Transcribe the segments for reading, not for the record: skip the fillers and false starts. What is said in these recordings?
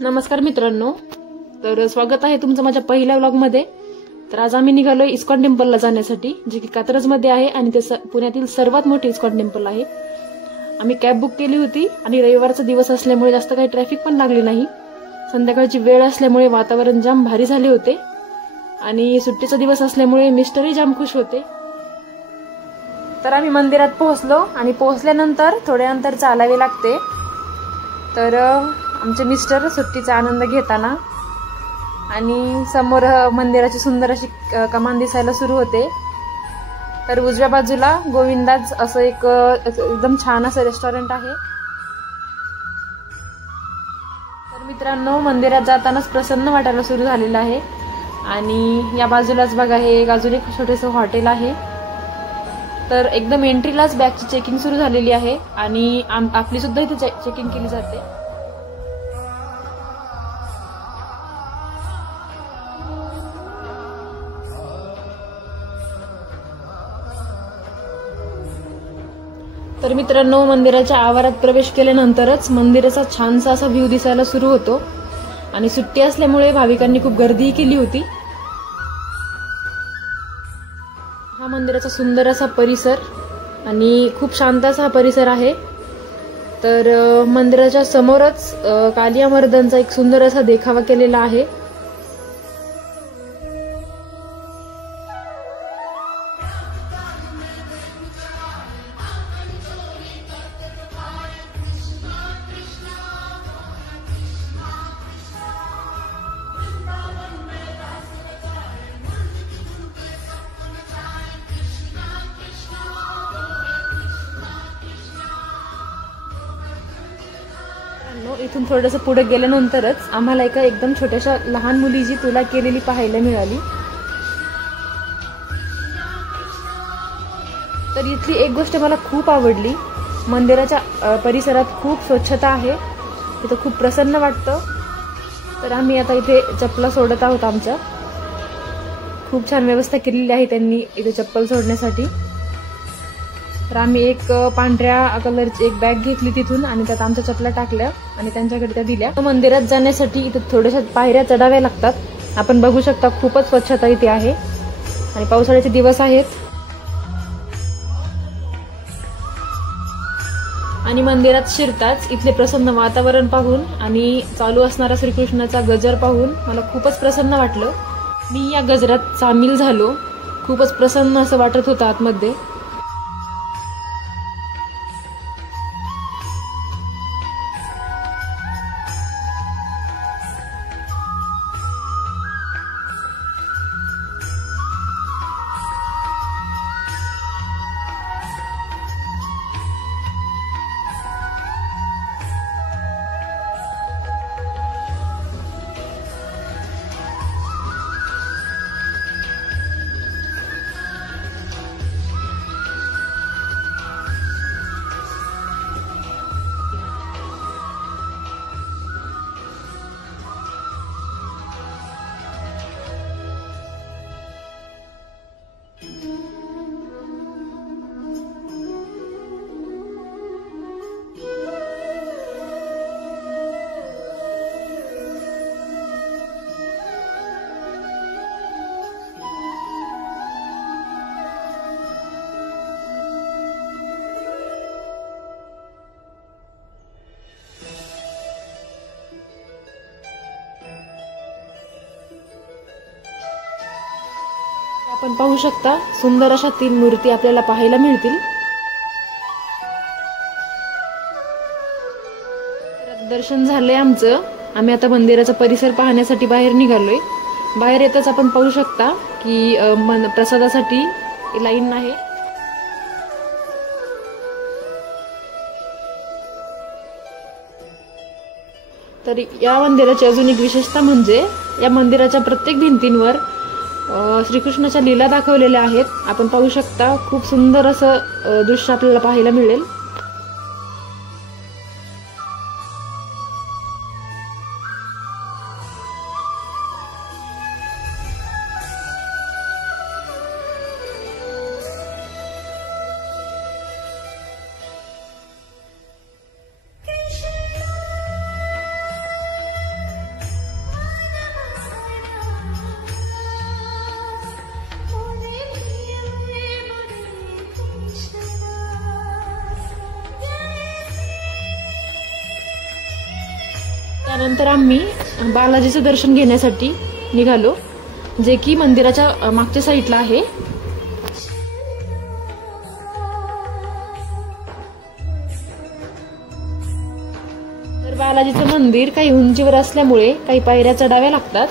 नमस्कार मित्रांनो, तर स्वागत आहे तुमचं माझ्या पहिल्या व्लॉगमध्ये। तर आज आम्ही निघालोय इस्कॉन टेम्पलला जाण्यासाठी, जे की कात्रजमध्ये आहे आणि ते पुण्यातील सर्वात मोठे इस्कॉन टेम्पल आहे। आम्ही कॅब बुक केली होती आणि रविवारचा दिवस असल्यामुळे जास्त काही ट्रॅफिक पण लागली नाही। संध्याकाळची वेळ असल्यामुळे वातावरण जाम भारी झाले होते आणि सुट्टीचा दिवस असल्यामुळे मिस्टरही जाम खुश होते। तर आम्ही मंदिरात पोहोचलो आणि पोहोचल्यानंतर थोडे अंतर चालावे लागते। तर आमचे मिस्टर सुट्टीचा आनंद घेताना आणि समोर मंदिराची सुंदर अशी कमान दिसायला सुरू होते। तर उजव्या बाजूला गोविंदाज असं एक एकदम छान असं रेस्टॉरंट आहे। तर मित्रांनो, मंदिरात जातानाच प्रसन्न वाटायला सुरू झालेलं आहे आणि या बाजूलाच बघा हे एक अजून एक छोटेसं हॉटेल आहे। तर एकदम एंट्रीलाच बॅगची चेकिंग सुरू झालेली आहे आणि आपली सुद्धा इथे चेकिंग केली जाते। तर मित्रांनो, मंदिराच्या आवारात प्रवेश केल्यानंतरच मंदिराचा छानसा असा व्ह्यू दिसायला सुरू होतो आणि सुट्टी असल्यामुळे भाविकांनी खूप गर्दीही केली होती। हा मंदिराचा सुंदर असा परिसर आणि खूप शांत असा परिसर आहे। तर मंदिराच्या समोरच कालिया मर्दांचा एक सुंदर असा देखावा केलेला आहे। इथून थोडंसं पुढे गेल्यानंतरच आम्हाला एका एकदम छोट्याशा लहान मुलीची तुला केलेली पाहायला मिळाली। तर इथली एक गोष्ट मला खूप आवडली, मंदिराच्या परिसरात खूप स्वच्छता आहे, तिथं खूप प्रसन्न वाटतं। तर आम्ही आता इथे चप्पला सोडत आहोत आमच्या। खूप छान व्यवस्था केलेली आहे त्यांनी इथे चप्पल सोडण्यासाठी। तर आम्ही एक पांढऱ्या कलरची एक बॅग घेतली तिथून आणि त्यात आमच्या चपला टाकल्या आणि त्यांच्याकडे त्या दिल्या। मंदिरात जाण्यासाठी इथे थोड्याशा पायऱ्या चढाव्या लागतात। आपण बघू शकता खूपच स्वच्छता इथे आहे आणि पावसाळ्याचे दिवस आहेत। आणि मंदिरात शिरताच इथले प्रसन्न वातावरण पाहून आणि चालू असणारा श्रीकृष्णाचा गजर पाहून मला खूपच प्रसन्न वाटलं। मी या गजरात सामील झालो, खूपच प्रसन्न असं वाटत होतं आतमध्ये। आपण पाहू शकता सुंदर अशा 3 मूर्ती आपल्याला पाहायला मिळतील। दर्शन झालंय आमचं, आम्ही आता मंदिराचा परिसर पाहण्यासाठी बाहेर निघालोय। बाहेर येताच आपण पाहू शकता की प्रसादासाठी लाईन आहे। तर या मंदिराची अजून एक विशेषता म्हणजे या मंदिराच्या प्रत्येक भिंतींवर श्रीकृष्णाच्या लीला दाखवलेल्या आहेत। आपण पाहू शकता खूप सुंदर असं दृश्य आपल्याला पाहायला मिळेल। त्यानंतर आम्ही बालाजीचं दर्शन घेण्यासाठी निघालो, जे की मंदिराच्या मागच्या साईडला आहे. तर बालाजीचं मंदिर काही उंचीवर असल्यामुळे काही पायऱ्या चढाव्या लागतात.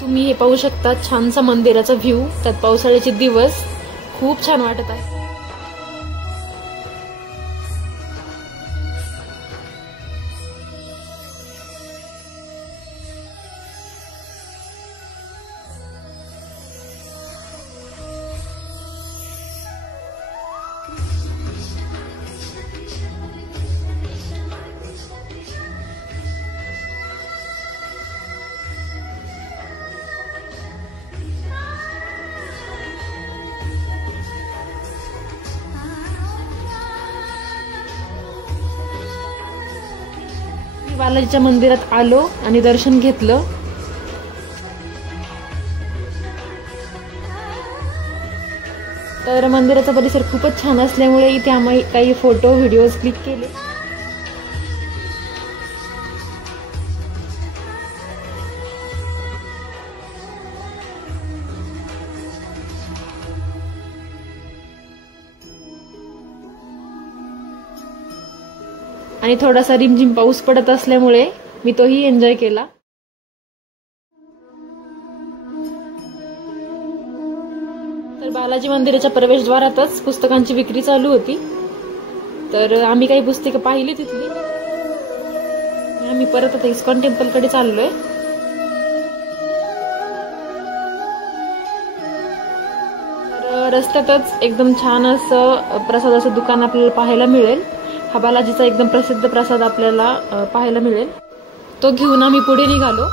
तुम्ही हे पाहू शकता, छानसा मंदिराचा व्ह्यू. त्यात पावसाळ्याचे दिवस खूप छान वाटत आहे. बालाजीच्या मंदिरात आलो आणि दर्शन घेतलं. तर मंदिराचा परिसर खूपच छान असल्यामुळे इथे आम्ही काही फोटो व्हिडिओज क्लिक केले. आणि थोडासा रिमझिम पाऊस पडत असल्यामुळे मी तोही एन्जॉय केला. तर बालाजी मंदिराच्या प्रवेशद्वारातच पुस्तकांची विक्री चालू होती. तर आम्ही काही पुस्तकं पाहिली तिथली. आम्ही परत आता इस्कॉन टेम्पल कडे चाललोय. तर रस्त्यातच एकदम छान असं प्रसादाचं दुकान आपल्याला पाहायला मिळेल. हा बालाजीचा एकदम प्रसिद्ध प्रसाद आपल्याला पाहायला मिळेल. तो घेऊन आम्ही पुढे निघालो.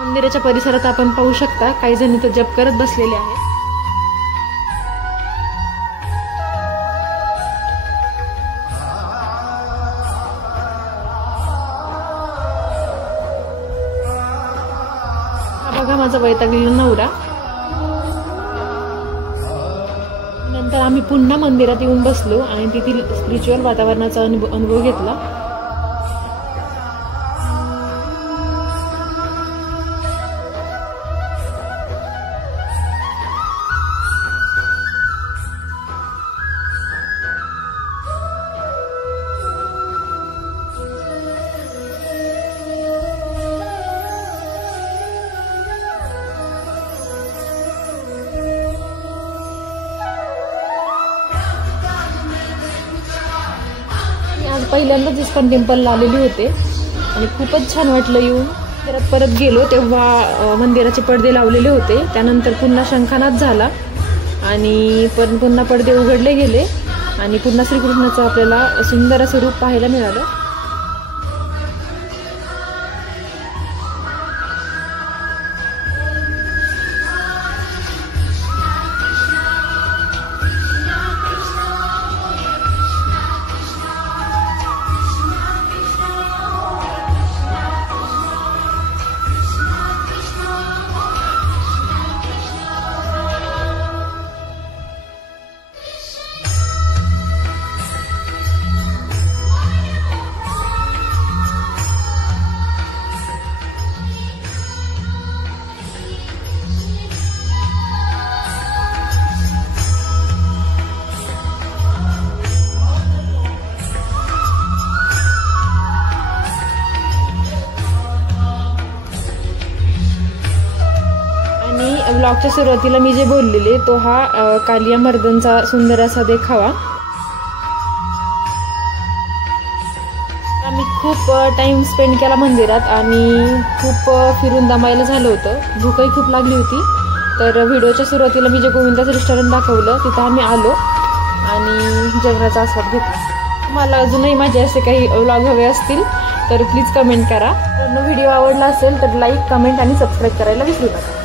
मंदिराच्या परिसरात आपण पाहू शकता काही जण इथं जप करत बसलेले आहेत. बघा माझा वैतागलेला नवरा. नंतर आम्ही पुन्हा मंदिरात येऊन बसलो आणि तेथील स्पिरिच्युअल वातावरणाचा अनुभव घेतला. आज पहिल्यांदाच इस्कॉन टेम्पलला आलेली होते आणि खूपच छान वाटलं येऊन. परत गेलो तेव्हा मंदिराचे पडदे लावलेले होते. त्यानंतर पुन्हा शंखानाद झाला आणि पुन्हा पडदे उघडले गेले आणि पुन्हा श्रीकृष्णाचं आपल्याला सुंदर असं रूप पाहायला मिळालं. ब्लॉगच्या सुरुवातीला मी जे बोललेले तो हा कालिया मर्दनचा सुंदर असा देखावा. आम्ही खूप टाइम स्पेंड केला मंदिरात आणि खूप फिरून दमायला झालं होतं. भूकही खूप लागली होती. तर व्हिडिओच्या सुरुवातीला मी जे गोविंदाचं रेस्टॉरंट दाखवलं तिथं आम्ही आलो आणि जेवणाचा आस्वाद घेतला. मला अजूनही माझे असे काही व्लॉग हवे असतील तर प्लीज कमेंट करा. व्हिडिओ आवडला असेल तर लाईक, कमेंट आणि सबस्क्राईब करायला विसरू नका.